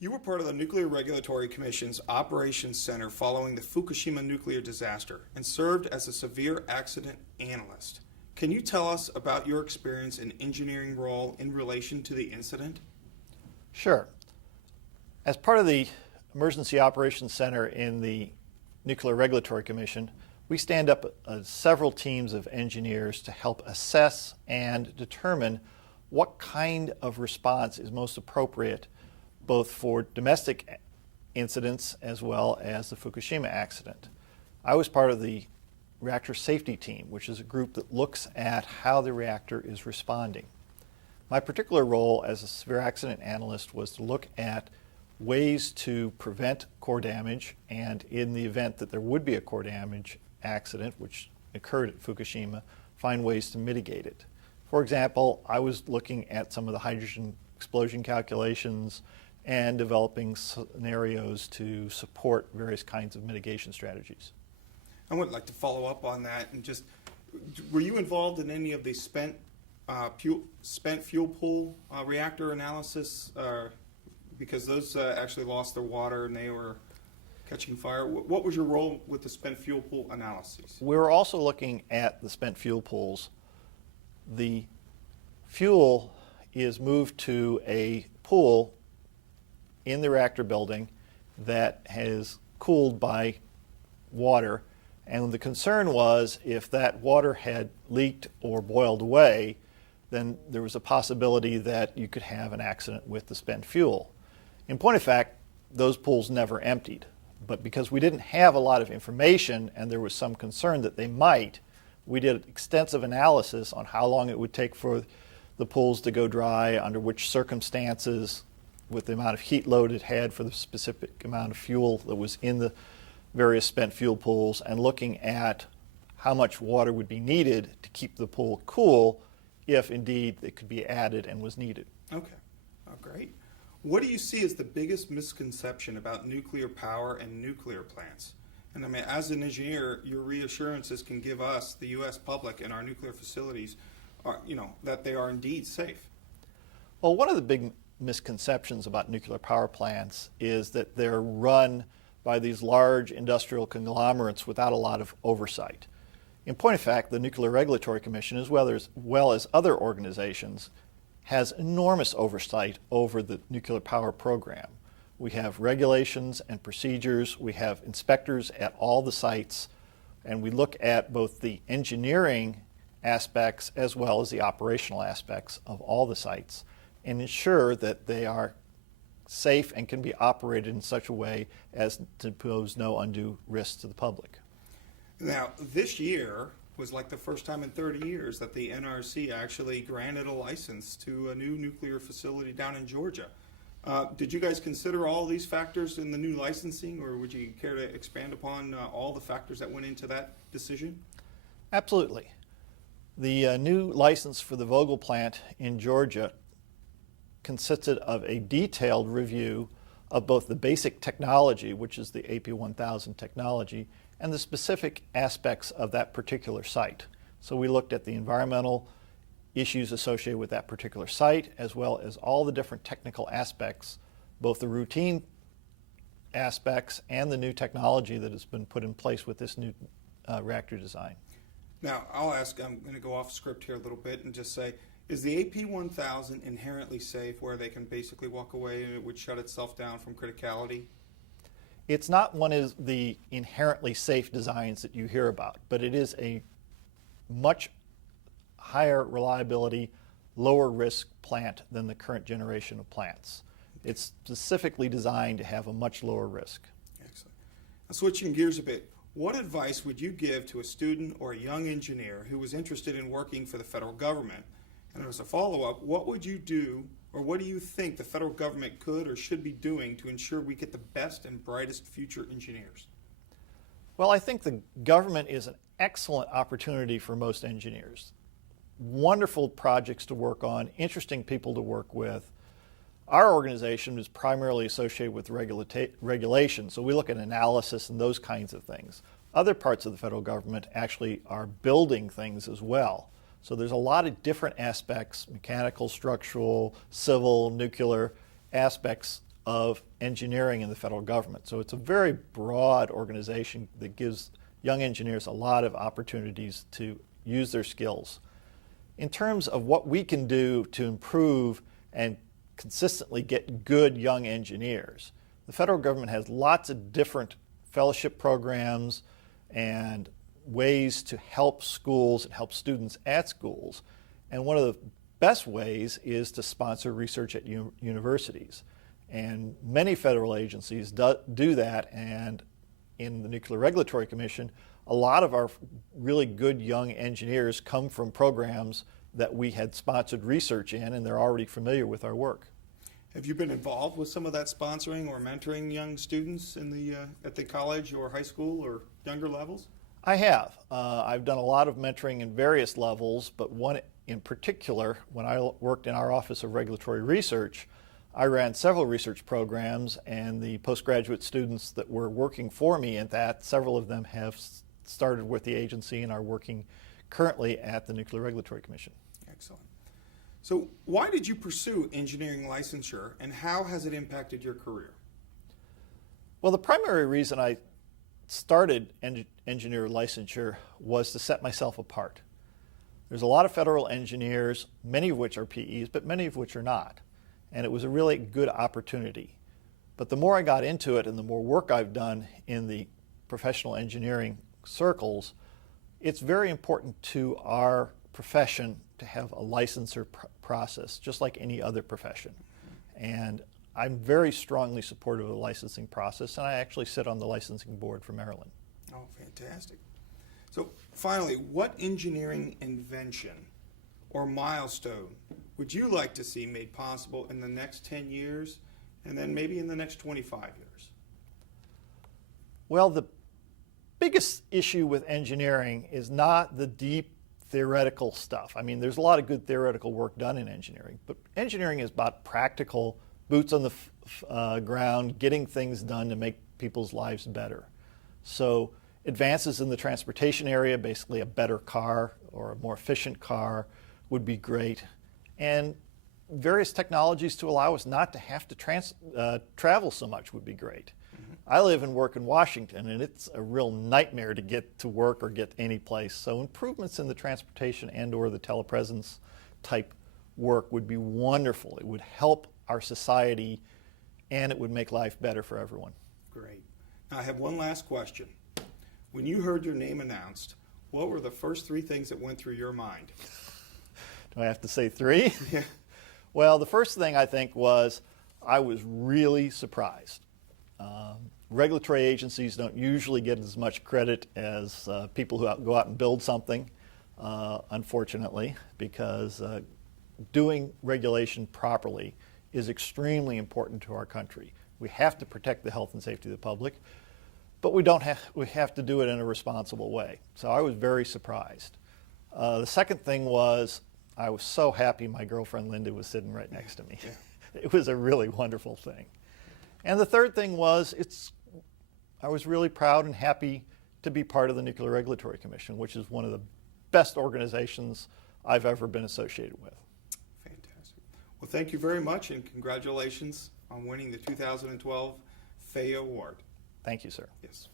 You were part of the Nuclear Regulatory Commission's Operations Center following the Fukushima nuclear disaster and served as a severe accident analyst. Can you tell us about your experience and engineering role in relation to the incident? Sure. As part of the Emergency Operations Center in the Nuclear Regulatory Commission, we stand up several teams of engineers to help assess and determine what kind of response is most appropriate both for domestic incidents as well as the Fukushima accident. I was part of the reactor safety team, which is a group that looks at how the reactor is responding. My particular role as a severe accident analyst was to look at ways to prevent core damage, and in the event that there would be a core damage accident, which occurred at Fukushima, find ways to mitigate it. For example, I was looking at some of the hydrogen explosion calculations and developing scenarios to support various kinds of mitigation strategies. I would like to follow up on that and just, were you involved in any of the spent fuel pool reactor analysis? Because those actually lost their water and they were catching fire. What was your role with the spent fuel pool analyses? We were also looking at the spent fuel pools. The fuel is moved to a pool in the reactor building that is cooled by water, and the concern was if that water had leaked or boiled away, then there was a possibility that you could have an accident with the spent fuel. In point of fact, those pools never emptied, but because we didn't have a lot of information and there was some concern that they might, we did extensive analysis on how long it would take for the pools to go dry, under which circumstances, with the amount of heat load it had for the specific amount of fuel that was in the various spent fuel pools, and looking at how much water would be needed to keep the pool cool if indeed it could be added and was needed. Okay, oh, great. What do you see as the biggest misconception about nuclear power and nuclear plants? And I mean, as an engineer, your reassurances can give us, the U.S. public, and our nuclear facilities, that they are indeed safe. Well, one of the big misconceptions about nuclear power plants is that they're run by these large industrial conglomerates without a lot of oversight. In point of fact, the Nuclear Regulatory Commission, as well as other organizations, has enormous oversight over the nuclear power program. We have regulations and procedures, we have inspectors at all the sites, and we look at both the engineering aspects as well as the operational aspects of all the sites, and ensure that they are safe and can be operated in such a way as to pose no undue risk to the public. Now, this year was like the first time in 30 years that the NRC actually granted a license to a new nuclear facility down in Georgia. Did you guys consider all these factors in the new licensing, or would you care to expand upon all the factors that went into that decision? Absolutely. The new license for the Vogtle plant in Georgia consisted of a detailed review of both the basic technology, which is the AP1000 technology, and the specific aspects of that particular site. So we looked at the environmental issues associated with that particular site, as well as all the different technical aspects, both the routine aspects and the new technology that has been put in place with this new reactor design. Now, I'll ask, I'm going to go off script here a little bit and just say, is the AP1000 inherently safe where they can basically walk away and it would shut itself down from criticality? It's not one of the inherently safe designs that you hear about, but it is a much higher reliability, lower risk plant than the current generation of plants. It's specifically designed to have a much lower risk. Excellent. Now, switching gears a bit, what advice would you give to a student or a young engineer who was interested in working for the federal government? And as a follow-up, what would you do, or what do you think the federal government could or should be doing to ensure we get the best and brightest future engineers? Well, I think the government is an excellent opportunity for most engineers. Wonderful projects to work on, interesting people to work with. Our organization is primarily associated with regulation, so we look at analysis and those kinds of things. Other parts of the federal government actually are building things as well. So there's a lot of different aspects, mechanical, structural, civil, nuclear aspects of engineering in the federal government. So it's a very broad organization that gives young engineers a lot of opportunities to use their skills. In terms of what we can do to improve and consistently get good young engineers, the federal government has lots of different fellowship programs and ways to help schools and help students at schools. And one of the best ways is to sponsor research at universities. And many federal agencies do that, and in the Nuclear Regulatory Commission, a lot of our really good young engineers come from programs that we had sponsored research in, and they're already familiar with our work. Have you been involved with some of that sponsoring or mentoring young students in at the college or high school or younger levels? I have. I've done a lot of mentoring in various levels, but one in particular, when I worked in our Office of Regulatory Research, I ran several research programs, and the postgraduate students that were working for me at that, several of them have started with the agency and are working currently at the Nuclear Regulatory Commission. Excellent. So why did you pursue engineering licensure, and how has it impacted your career? Well, the primary reason I started engineer licensure was to set myself apart. There's a lot of federal engineers, many of which are PEs, but many of which are not. And it was a really good opportunity. But the more I got into it and the more work I've done in the professional engineering circles, it's very important to our profession to have a licensure process, just like any other profession. And I'm very strongly supportive of the licensing process, and I actually sit on the licensing board for Maryland. Oh, fantastic. So finally, what engineering invention or milestone would you like to see made possible in the next 10 years and then maybe in the next 25 years? Well, the biggest issue with engineering is not the deep theoretical stuff. I mean, there's a lot of good theoretical work done in engineering, but engineering is about practical, boots on the ground, getting things done to make people's lives better. So advances in the transportation area, basically a better car or a more efficient car, would be great. And various technologies to allow us not to have to travel so much would be great. I live and work in Washington, and it's a real nightmare to get to work or get any place. So improvements in the transportation and or the telepresence type work would be wonderful. It would help our society, and it would make life better for everyone. Great. Now I have one last question. When you heard your name announced, what were the first three things that went through your mind? Do I have to say three? Yeah. Well, the first thing I think was I was really surprised. Regulatory agencies don't usually get as much credit as people who go out and build something, unfortunately, because doing regulation properly is extremely important to our country. We have to protect the health and safety of the public, but we have to do it in a responsible way. So I was very surprised. The second thing was I was so happy my girlfriend Linda was sitting right next to me. Yeah. It was a really wonderful thing. And the third thing was I was really proud and happy to be part of the Nuclear Regulatory Commission, which is one of the best organizations I've ever been associated with. Fantastic. Well, thank you very much, and congratulations on winning the 2012 FAA Award. Thank you, sir. Yes.